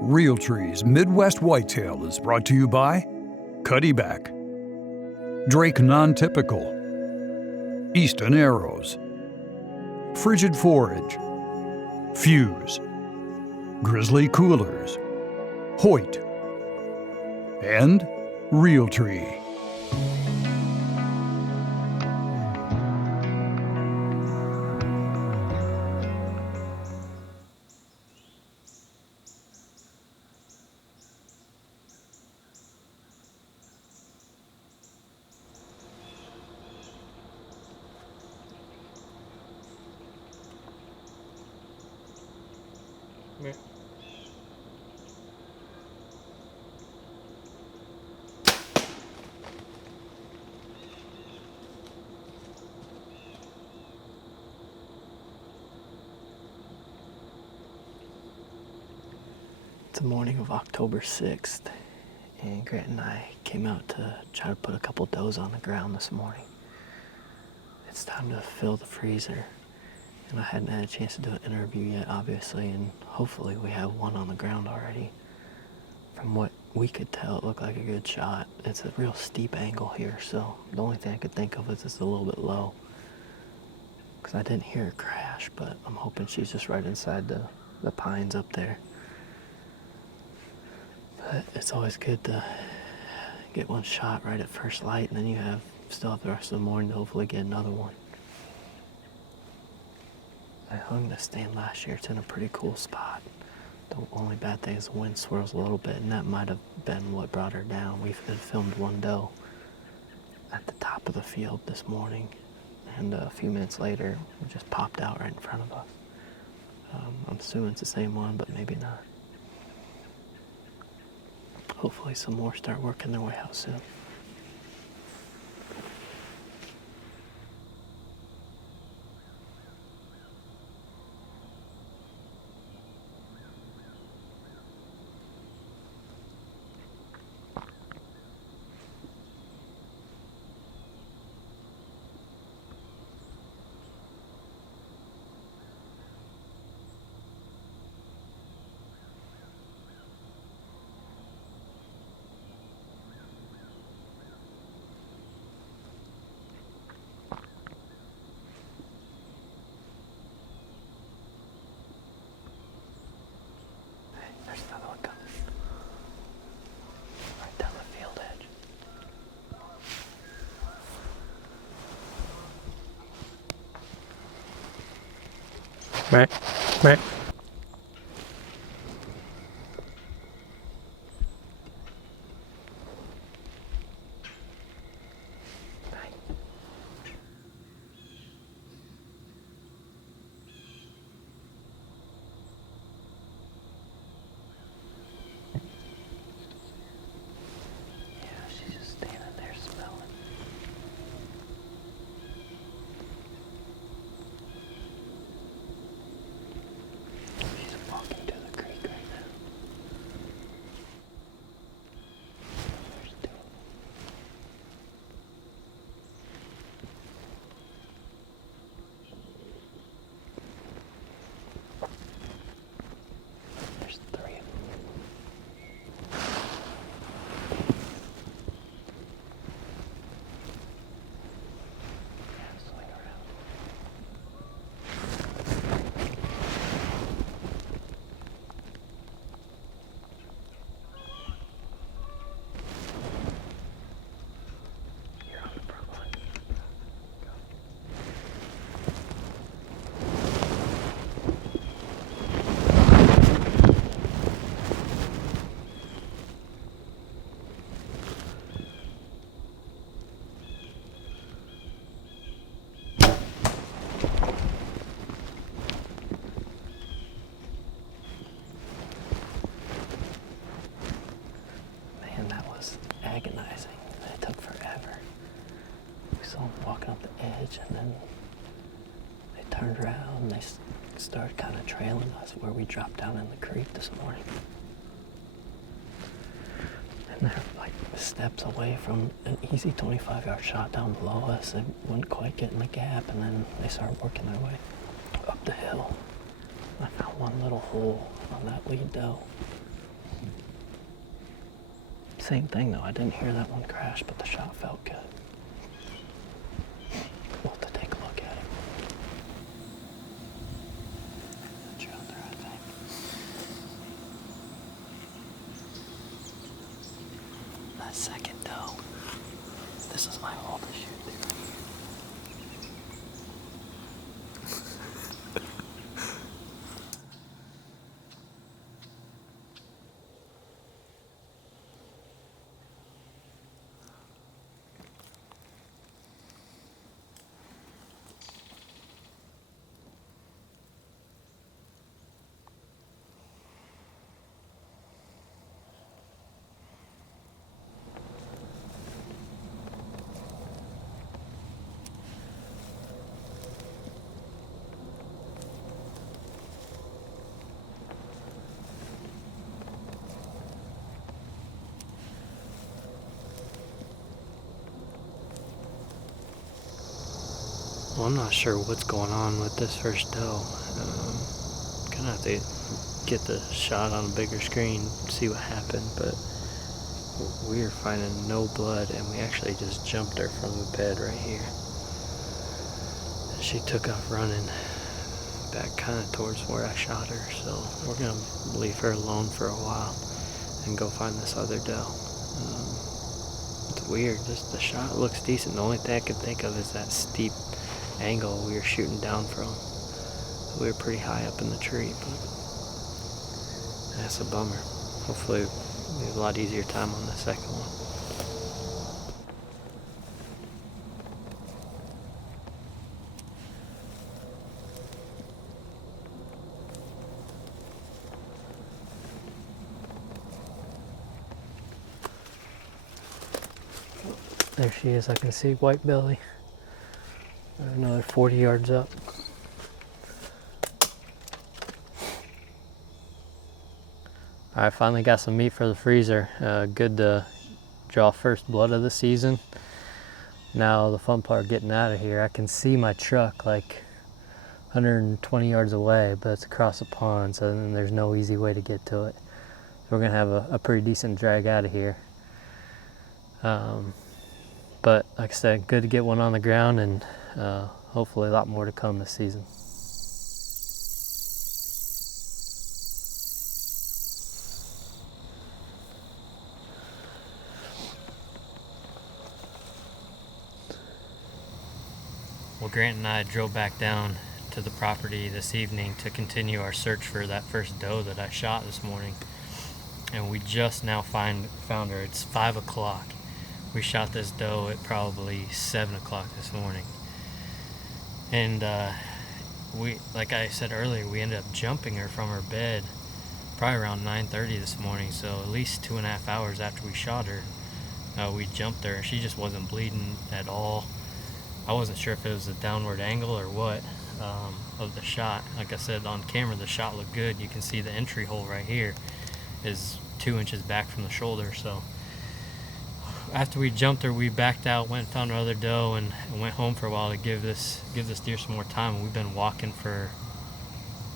Realtree's Midwest Whitetail is brought to you by Cuddyback, Drake Non-Typical, Easton Arrows, Frigid Forage, Fuse, Grizzly Coolers, Hoyt, and Realtree. Yeah. It's the morning of October 6th, and Grant and I came out to try to put a couple does on the ground this morning. It's time to fill the freezer, and I hadn't had a chance to do an interview yet, obviously, and hopefully we have one on the ground already. From what we could tell, it looked like a good shot. It's a real steep angle here, so the only thing I could think of is it's a little bit low, because I didn't hear her crash, but I'm hoping she's just right inside the pines up there. But it's always good to get one shot right at first light, and then you still have the rest of the morning to hopefully get another one. I hung this stand last year. It's in a pretty cool spot. The only bad thing is the wind swirls a little bit, and that might have been what brought her down. We had filmed one doe at the top of the field this morning, and a few minutes later, it just popped out right in front of us. I'm assuming it's the same one, but maybe not. Hopefully some more start working their way out soon. There's another one coming. Right down the field edge. Right. She's just standing there smelling. She's walking to the creek right now. There's two. There's three of them. Swing around. You're on the front one. Go. Man, that was agonizing. It took forever. We saw them walking up the edge, and then they turned around and they started kind of trailing us where we dropped down in the creek this morning. And they're like steps away from an easy 25-yard shot down below us. They wouldn't quite get in the gap, and then they started working their way up the hill. I found one little hole on that lead doe. Same thing though, I didn't hear that one crash, but the shot felt good. We'll have to take a look at it. That's out there, I think. That second doe. This is my oldest shoot right here. Well, I'm not sure what's going on with this first doe. Gonna have to get the shot on a bigger screen, see what happened, but we are finding no blood, and we actually just jumped her from the bed right here. She took off running back kind of towards where I shot her, so we're gonna leave her alone for a while and go find this other doe. It's weird, just the shot looks decent. The only thing I could think of is that steep angle we were shooting down from. We were pretty high up in the tree, but that's a bummer. Hopefully we have a lot easier time on the second one. There she is, I can see white belly. Another 40 yards up. Alright, finally got some meat for the freezer. Good to draw first blood of the season. Now the fun part, getting out of here. I can see my truck like 120 yards away, but it's across a pond, so then there's no easy way to get to it. So we're gonna have a pretty decent drag out of here. But like I said, good to get one on the ground, and hopefully a lot more to come this season. Well, Grant and I drove back down to the property this evening to continue our search for that first doe that I shot this morning. And we just now found her. It's 5 o'clock. We shot this doe at probably 7 o'clock this morning. And we, like I said earlier, we ended up jumping her from her bed probably around 9:30 this morning. So at least 2.5 hours after we shot her, we jumped her. She just wasn't bleeding at all. I wasn't sure if it was a downward angle or what of the shot. Like I said, on camera the shot looked good. You can see the entry hole right here is 2 inches back from the shoulder. So after we jumped her, we backed out, went and found our other doe, and went home for a while to give this deer some more time. And we've been walking for,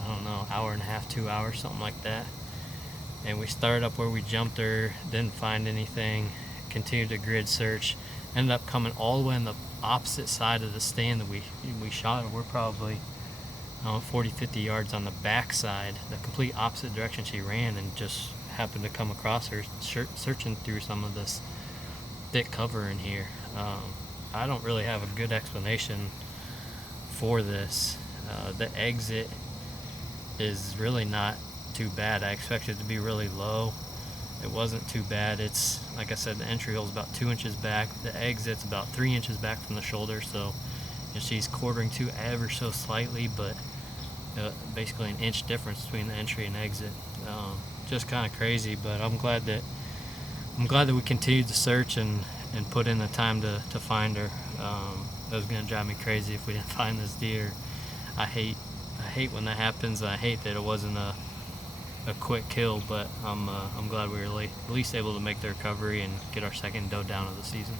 I don't know, hour and a half, 2 hours, something like that. And we started up where we jumped her, didn't find anything, continued to grid search, ended up coming all the way on the opposite side of the stand that we shot her. We're probably 40, 50 yards on the back side, the complete opposite direction she ran, and just happened to come across her searching through some of this thick cover in here. I don't really have a good explanation for this. The exit is really not too bad. I expected it to be really low. It wasn't too bad. It's, like I said, the entry hole is about 2 inches back. The exit's about 3 inches back from the shoulder, so she's quartering to ever so slightly, but basically an inch difference between the entry and exit. Just kind of crazy, but I'm glad that we continued to search and put in the time to find her. It was gonna drive me crazy if we didn't find this deer. I hate when that happens. I hate that it wasn't a quick kill, but I'm glad we were at least able to make the recovery and get our second doe down of the season.